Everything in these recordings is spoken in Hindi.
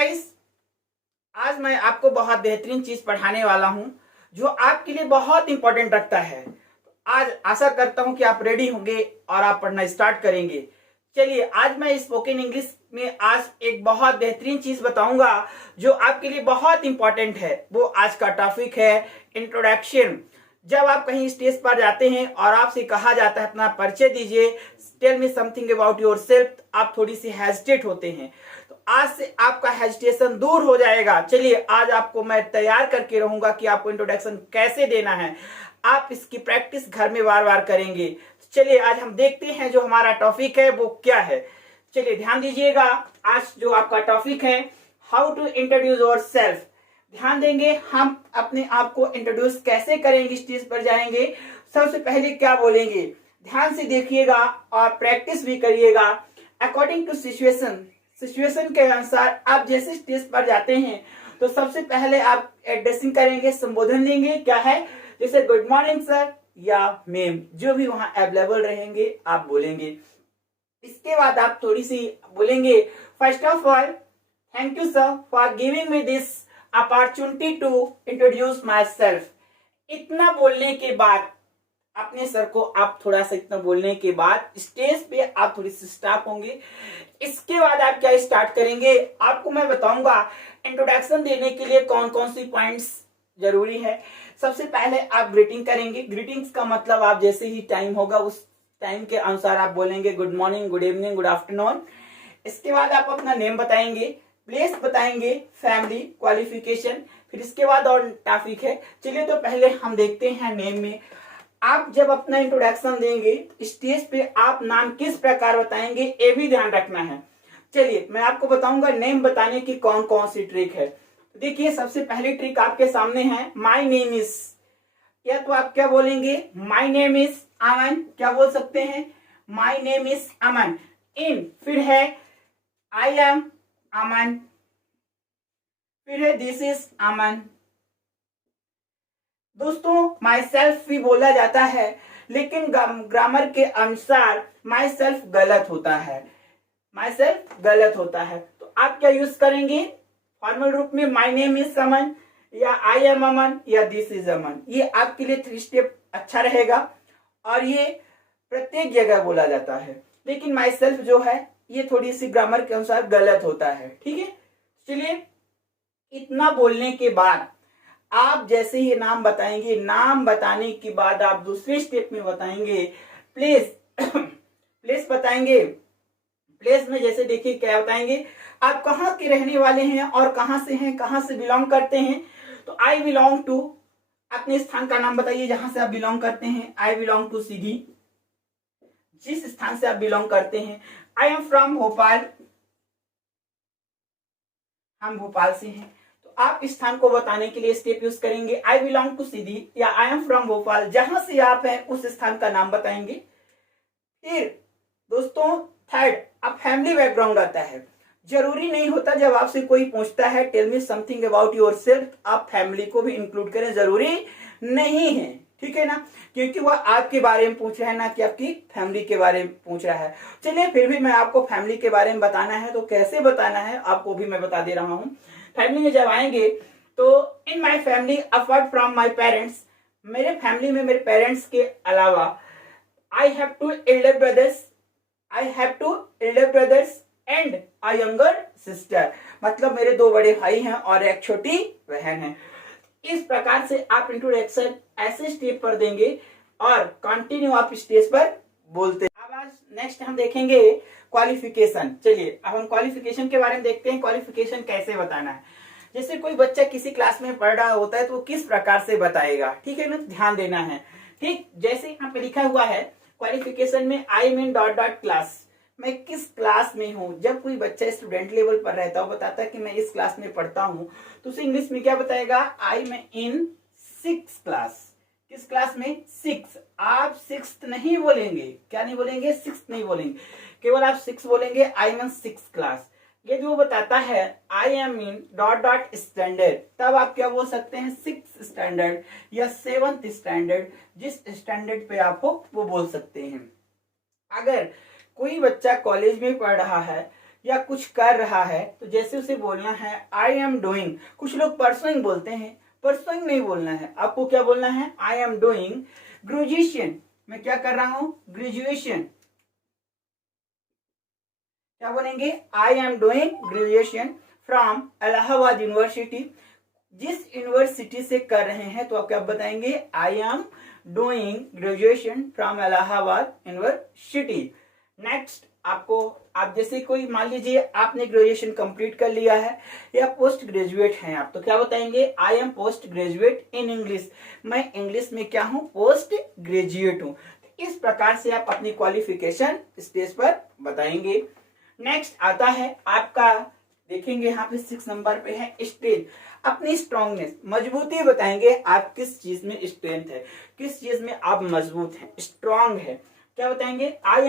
गाइस, आज मैं आपको बहुत बेहतरीन चीज पढ़ाने वाला हूं जो आपके लिए बहुत इंपॉर्टेंट रखता है। आज आशा करता हूं कि आप रेडी होंगे और आप पढ़ना स्टार्ट करेंगे। चलिए, आज मैं स्पोकन इंग्लिश में आज एक बहुत बेहतरीन चीज बताऊंगा जो आपके लिए बहुत इंपॉर्टेंट है। वो आज का टॉपिक है इंट्रोडक्शन। जब आप कहीं स्टेज पर जाते हैं और आपसे कहा जाता है अपना परिचय दीजिए, tell me something about yourself, आप थोड़ी सी हेजिटेट होते हैं। तो आज से आपका हेजिटेशन दूर हो जाएगा। चलिए, आज आपको मैं तैयार करके रहूंगा कि आपको इंट्रोडक्शन कैसे देना है। आप इसकी प्रैक्टिस घर में बार बार करेंगे। चलिए, आज हम देखते हैं जो हमारा टॉपिक है वो क्या है। चलिए ध्यान दीजिएगा, आज जो आपका टॉपिक है how to introduce yourself. ध्यान देंगे, हम अपने आप को इंट्रोड्यूस कैसे करेंगे, स्टेज पर जाएंगे सबसे पहले क्या बोलेंगे। ध्यान से देखिएगा और प्रैक्टिस भी करिएगा। अकॉर्डिंग टू सिचुएशन के अनुसार आप जैसे स्टेज पर जाते हैं तो सबसे पहले आप एड्रेसिंग करेंगे, संबोधन देंगे। क्या है, जैसे गुड मॉर्निंग सर या मैम, जो भी वहां अवेलेबल रहेंगे आप बोलेंगे। इसके बाद आप थोड़ी सी बोलेंगे, first of all thank you sir for giving me this opportunity to introduce myself. इतना बोलने के बाद अपने सर को आप थोड़ा सा इतना बोलने के बाद स्टेज पे आप थोड़ी सी स्टॉप होंगे। इसके बाद आप क्या स्टार्ट करेंगे, आपको मैं बताऊंगा इंट्रोडक्शन देने के लिए कौन कौन सी पॉइंट्स जरूरी है। सबसे पहले आप ग्रीटिंग करेंगे। ग्रीटिंग्स का मतलब आप जैसे ही टाइम होगा उस टाइम के अनुसार आप बोलेंगे good morning, good evening, good afternoon. इसके बाद आप अपना नेम बताएंगे, प्लेस बताएंगे, फैमिली, क्वालिफिकेशन, फिर इसके बाद और टॉपिक है। चलिए, तो पहले हम देखते हैं नेम में। आप जब अपना इंट्रोडक्शन देंगे स्टेज पे आप नाम किस प्रकार बताएंगे ये भी ध्यान रखना है। चलिए, मैं आपको बताऊंगा नेम बताने की कौन कौन सी ट्रिक है। देखिए, सबसे पहली ट्रिक आपके सामने है, माय नेम इज। या तो आप क्या बोलेंगे, माय नेम इज अमन। क्या बोल सकते हैं, माय नेम इज अमन। इन, फिर है आई एम अमन, फिर है दिस इज अमन। दोस्तों, माई सेल्फ भी बोला जाता है, लेकिन ग्रामर के अनुसार माई सेल्फ गलत होता है। माई सेल्फ गलत होता है, तो आप क्या यूज करेंगे फॉर्मल रूप में, माई नेम इज अमन या आई एम अमन या दिस इज अमन। ये आपके लिए 3 स्टेप अच्छा रहेगा और ये प्रत्येक जगह बोला जाता है। लेकिन माई सेल्फ जो है ये थोड़ी सी ग्रामर के अनुसार गलत होता है। ठीक है, चलिए, इतना बोलने के बाद आप जैसे ही नाम बताएंगे, नाम बताने के बाद आप दूसरे स्टेप में बताएंगे प्लेस। प्लेस बताएंगे। प्लेस में जैसे देखिए क्या बताएंगे, आप कहाँ के रहने वाले हैं और कहाँ से हैं, कहाँ से बिलोंग करते हैं। तो आई बिलोंग टू, अपने स्थान का नाम बताइए जहां से आप बिलोंग करते हैं। आई बिलोंग टू सीधी, जिस स्थान से आप बिलोंग करते हैं। आई एम फ्रॉम भोपाल, हम भोपाल से हैं। तो आप इस स्थान को बताने के लिए स्टेप यूज करेंगे, आई बिलोंग टू सीधी या आई एम फ्रॉम भोपाल। जहां से आप हैं उस स्थान का नाम बताएंगे। फिर दोस्तों, थर्ड, अब फैमिली बैकग्राउंड आता है। जरूरी नहीं होता जब आपसे कोई पूछता है tell me something about yourself, आप फैमिली को भी इंक्लूड करें, जरूरी नहीं है। ठीक है ना, क्योंकि वह आपके बारे में पूछ रहा है ना कि आपकी फैमिली के बारे में पूछ रहा है। चलिए, फिर भी मैं आपको फैमिली के बारे में बताना है तो कैसे बताना है आपको भी मैं बता दे रहा हूँ। फैमिली में जब आएंगे तो in my family apart from my parents, मेरे फैमिली में मेरे पेरेंट्स के अलावा I have 2 elder brothers, I have 2 elder brothers and a younger sister. मतलब मेरे 2 बड़े भाई हैं और एक छोटी बहन है। इस प्रकार से आप इंट्रोडक्शन ऐसे स्टेप पर देंगे और कंटिन्यू आप स्टेज पर बोलते हैं। अब आज नेक्स्ट हम देखेंगे क्वालिफिकेशन। चलिए, अब हम क्वालिफिकेशन के बारे में देखते हैं, क्वालिफिकेशन कैसे बताना है। जैसे कोई बच्चा किसी क्लास में पढ़ रहा होता है तो वो किस प्रकार से बताएगा, ठीक है ना, ध्यान देना है। ठीक, जैसे यहाँ पे लिखा हुआ है क्वालिफिकेशन में, I am in dot dot class, मैं किस क्लास में हूँ। जब कोई बच्चा स्टूडेंट लेवल पर रहता है, बताता है कि मैं इस क्लास में पढ़ता हूँ, तो उसे इंग्लिश में क्या बताएगा, I am in 6th class. किस क्लास में, 6। आप 6th नहीं बोलेंगे, क्या नहीं बोलेंगे, 6th नहीं बोलेंगे, केवल आप 6 बोलेंगे, I am in 6th class. यदि वो बताता है I am in dot dot standard, तब आप क्या बोल सकते हैं, 6th स्टैंडर्ड या 7th स्टैंडर्ड, जिस स्टैंडर्ड पे आप हो वो बोल सकते हैं। अगर कोई बच्चा कॉलेज में पढ़ रहा है या कुछ कर रहा है तो जैसे उसे बोलना है आई एम डूइंग। कुछ लोग परसुइंग बोलते हैं, परसुइंग नहीं बोलना है, आपको क्या बोलना है, आई एम डूइंग ग्रेजुएशन। मैं क्या कर रहा हूं, ग्रेजुएशन। क्या बोलेंगे, I am doing graduation from Allahabad university. जिस यूनिवर्सिटी से कर रहे हैं तो आप क्या बताएंगे, I am doing graduation from Allahabad university. Next आपको, आप जैसे कोई मान लीजिए आपने ग्रेजुएशन कंप्लीट कर लिया है या पोस्ट ग्रेजुएट हैं आप, तो क्या बताएंगे, I am post graduate in English. मैं इंग्लिश में क्या हूं, पोस्ट ग्रेजुएट हूं। इस प्रकार से आप अपनी क्वालिफिकेशन स्टेज पर बताएंगे। नेक्स्ट आता है आपका, देखेंगे यहाँ पे 6 नंबर पे है स्टेज। अपनी स्ट्रांगनेस, मजबूती बताएंगे, आप किस चीज में स्ट्रेंथ है, किस चीज में आप मजबूत हैं, स्ट्रांग है। क्या बताएंगे, I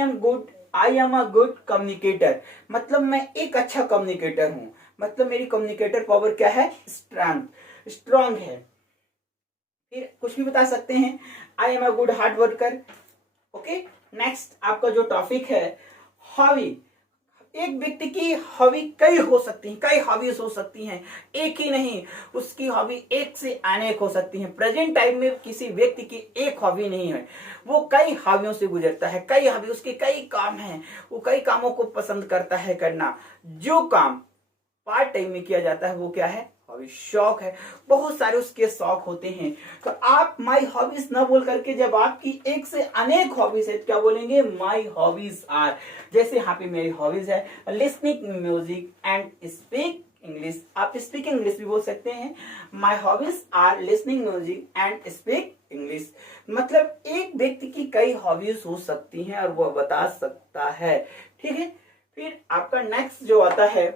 am a good communicator, मतलब मैं एक अच्छा कम्युनिकेटर हूं, मतलब मेरी कम्युनिकेटर पावर क्या है, स्ट्रांग है। फिर कुछ भी बता सकते हैं, I am a good hard worker. Okay, next आपका जो टॉपिक है हॉबी। एक व्यक्ति की हॉबी कई हो सकती हैं, कई हॉबीज हो सकती हैं, एक ही नहीं, उसकी हॉबी एक से अनेक हो सकती हैं। प्रेजेंट टाइम में किसी व्यक्ति की एक हॉबी नहीं है, वो कई हॉबियों से गुजरता है, कई हॉबी, उसके कई काम हैं, वो कई कामों को पसंद करता है करना। जो काम पार्ट टाइम में किया जाता है वो क्या है, हॉबी, शौक है। बहुत सारे उसके शौक होते हैं। तो आप माई हॉबीज ना बोल करके जब आपकी एक से अनेक हॉबीज है क्या बोलेंगे, माई हॉबीज आर। जैसे यहाँ पे मेरी हॉबीज है listening music and speak English. आप स्पीक इंग्लिश भी बोल सकते हैं। My hobbies are listening music and speak English. मतलब एक व्यक्ति की कई हॉबीज हो सकती हैं और वो बता सकता है। ठीक है, फिर आपका नेक्स्ट जो आता है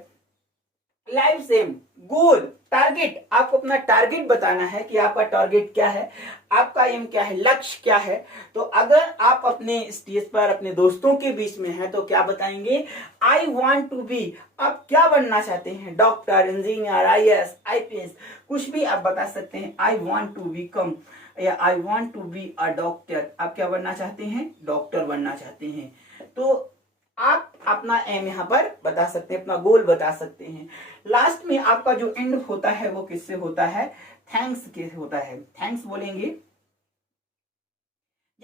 लाइफ एम, गोल, टारगेट। आपको अपना टारगेट बताना है कि आपका टारगेट क्या है, आपका एम क्या है, लक्ष्य क्या है। तो अगर आप अपने स्टेज पर अपने दोस्तों के बीच में हैं तो क्या बताएंगे, आई वॉन्ट टू बी। आप क्या बनना चाहते हैं, डॉक्टर, इंजीनियर, IAS, IPS, कुछ भी आप बता सकते हैं। आई वॉन्ट टू बिकम या I want to be a doctor. आप क्या बनना चाहते हैं, डॉक्टर बनना चाहते हैं। तो आप अपना एम यहाँ पर बता सकते हैं, अपना गोल बता सकते हैं। लास्ट में आपका जो एंड होता है वो किससे होता है, थैंक्स के होता है। थैंक्स बोलेंगे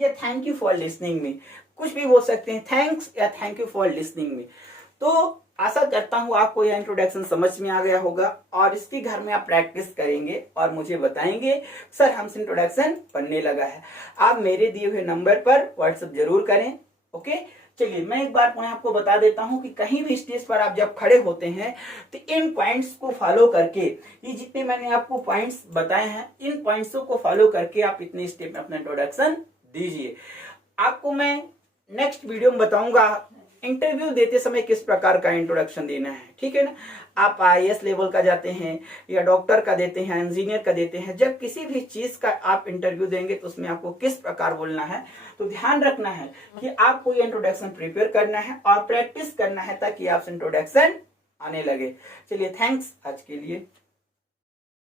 या थैंक यू फॉर लिसनिंग में, कुछ भी बोल सकते हैं, थैंक्स या थैंक यू फॉर लिसनिंग में। तो आशा करता हूं आपको यह इंट्रोडक्शन समझ में आ गया होगा और इसकी घर में आप प्रैक्टिस करेंगे और मुझे बताएंगे सर हमसे इंट्रोडक्शन बनने लगा है। आप मेरे दिए हुए नंबर पर व्हाट्सएप जरूर करें। ओके, चलिए मैं एक बार पुनः आपको बता देता हूं कि कहीं भी स्टेज पर आप जब खड़े होते हैं तो इन पॉइंट्स को फॉलो करके, ये जितने मैंने आपको पॉइंट्स बताए हैं, इन पॉइंट्सों को फॉलो करके आप इतने स्टेप में अपना इंट्रोडक्शन दीजिए। आपको मैं नेक्स्ट वीडियो में बताऊंगा इंटरव्यू देते समय किस प्रकार का इंट्रोडक्शन देना है। ठीक है ना, आप IAS लेवल का जाते हैं या डॉक्टर का देते हैं, इंजीनियर का देते हैं, जब किसी भी चीज का आप इंटरव्यू देंगे तो उसमें आपको किस प्रकार बोलना है। तो ध्यान रखना है कि आपको ये इंट्रोडक्शन प्रिपेयर करना है और प्रैक्टिस करना है ताकि आपसे इंट्रोडक्शन आने लगे। चलिए, थैंक्स आज के लिए।